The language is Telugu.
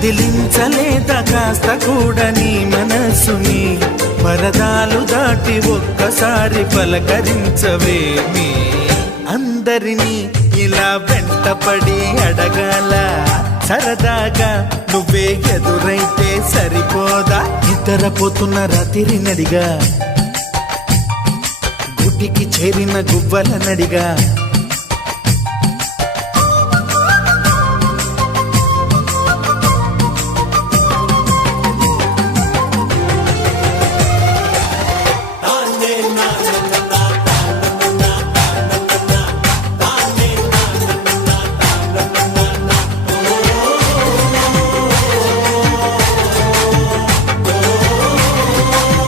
కదిలించలేదా కాస్త కూడా నీ మనసుని పరదాలు దాటి ఒక్కసారి పలకరించవేమి అందరినీ ఇలా వెంటపడి అడగాల సరదాగా నువ్వే ఎదురైతే సరిపోదా నిద్రపోతున్న రాత్రి నడిగా గుటికి చేరిన గువ్వల నడిగా